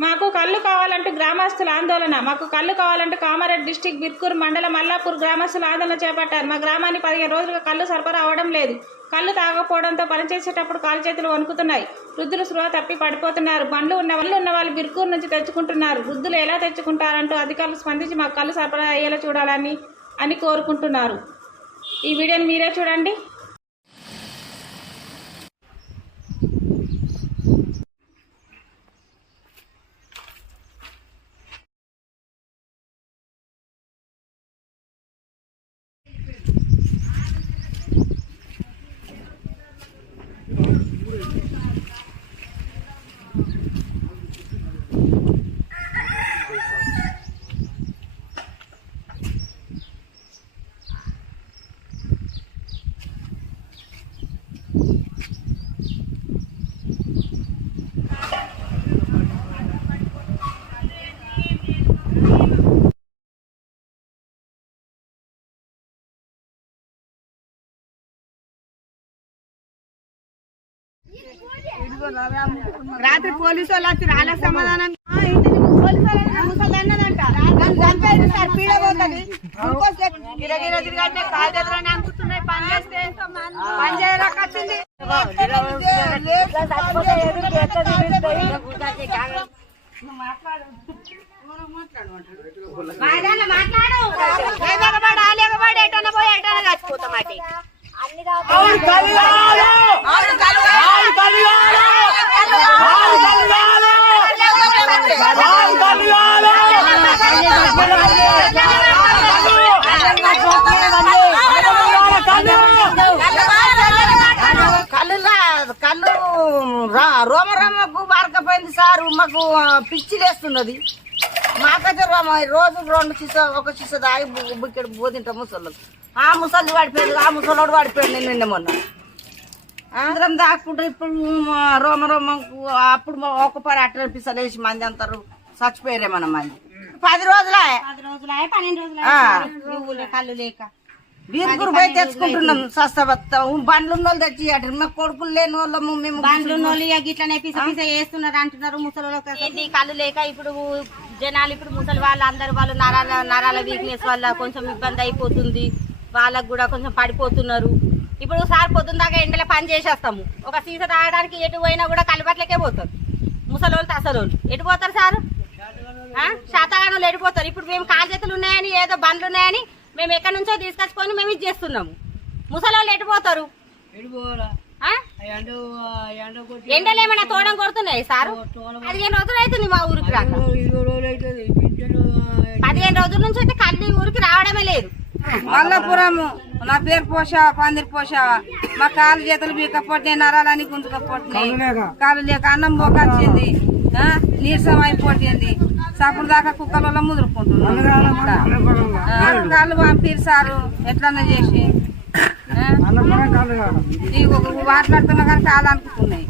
మాకు కళ్ళు కావాలంటూ గ్రామస్తుల ఆందోళన. మాకు కళ్ళు కావాలంటూ కామారెడ్డి డిస్టిక్ బిర్కూర్ మండలం మల్లాపూర్ గ్రామస్తులు ఆందోళన చేపట్టారు. మా గ్రామాన్ని 15 రోజులుగా కళ్ళు సరఫరా అవడం లేదు. కళ్ళు తాగకపోవడంతో పనిచేసేటప్పుడు కాలు చేతులు వణుకుతున్నాయి. వృద్ధులు స్పృహ తప్పి పడిపోతున్నారు. బండ్లు ఉన్న వాళ్ళు బిర్కూర్ నుంచి తెచ్చుకుంటున్నారు. వృద్ధులు ఎలా తెచ్చుకుంటారంటూ అధికారులు స్పందించి మాకు కళ్ళు సరఫరా అయ్యేలా చూడాలని కోరుకుంటున్నారు. ఈ వీడియోని మీరే చూడండి. రాత్రి పోలీసు వాళ్ళు వచ్చి రాళ్ళకి సమాధానం పోలీసు వాళ్ళు ముసలి అన్నదంట చంపేది సార్ పీడ పోతుంది కాయగదులని అనుకుంటున్నాయి. పని చేస్తే పని చేయరాకొచ్చింది. మాట్లాడు ఎటన్నా పోయి ఎటన్నా చచ్చిపోతాం. కళ్ళు రోమరమ్మకు వారకపోయింది సార్. మాకు పిచ్చి లేస్తున్నది. మాకైతే రోజు 2 చిస 1 చిస దాగి ఇక్కడ పోతింటాం ముసళ్ళు. ఆ ముసలి పడిపోయింది, ఆ ముసలోడు పడిపోయింది నిన్న మొన్న. అందరం దాక్కుంటారు. ఇప్పుడు రోమకు అప్పుడు 1 పరి 8 పిసలు వేసి మంది అంటారు చచ్చిపోయారేమన్న మంది. 10 రోజులే 12 రోజులే కళ్ళు లేక బీర్కూరు పోయి తెచ్చుకుంటున్నాం. సస్తబత్త బండ్లు ఉన్న వాళ్ళు తెచ్చి మాకు కొడుకులు లేని వాళ్ళము. మేము బండ్లు ఉన్న వాళ్ళు ఇట్లనే పిస పిస వేస్తున్నారు అంటున్నారు ముసలి కళ్ళు లేక. ఇప్పుడు జనాలు ఇప్పుడు ముసలి వాళ్ళు అందరు వాళ్ళు నరాల వీక్నెస్ వల్ల కొంచెం ఇబ్బంది అయిపోతుంది. వాళ్ళకు కూడా కొంచెం పడిపోతున్నారు. ఇప్పుడు సార్ పొద్దున్న దాకా ఎండలో పని చేసేస్తాము. ఒక సీస తాగడానికి ఎటు పోయినా కూడా కలబట్లకే పోతారు ముసలి వాళ్ళు. అసలు ఎటు పోతారు సార్? శాతగానులు ఎడిపోతారు. ఇప్పుడు మేము కాలు చేతులు ఉన్నాయని ఏదో బండ్లు ఉన్నాయని మేము ఎక్కడి నుంచో తీసుకొచ్చుకొని మేము ఇది చేస్తున్నాము. ముసలి వాళ్ళు ఎడిపోతారు. ఎండలు ఏమైనా తోడం కొడుతున్నాయి సార్? 15 రోజులు అవుతుంది మా ఊరికి రాక. 15 రోజుల నుంచి అయితే కళ్ళు ఊరికి రావడమే లేదు. మల్లపురము. నా పేరు పోషా పందిరి పోషా. మా కాలు చేతులు బీకపోతే నరాలని గుంజుకపోతున్నాయి. కాలు లేక అన్నం పోకొచ్చింది, నీరసం అయిపోతుంది. సప్పుడు దాకా కుక్కల వల్ల ముదురుకుంటున్నాం. కాళ్ళు పంపిరు సారు ఎట్లన్నా చేసి. మాట్లాడుతున్నా కానీ కాలు అనుకుంటున్నాయి.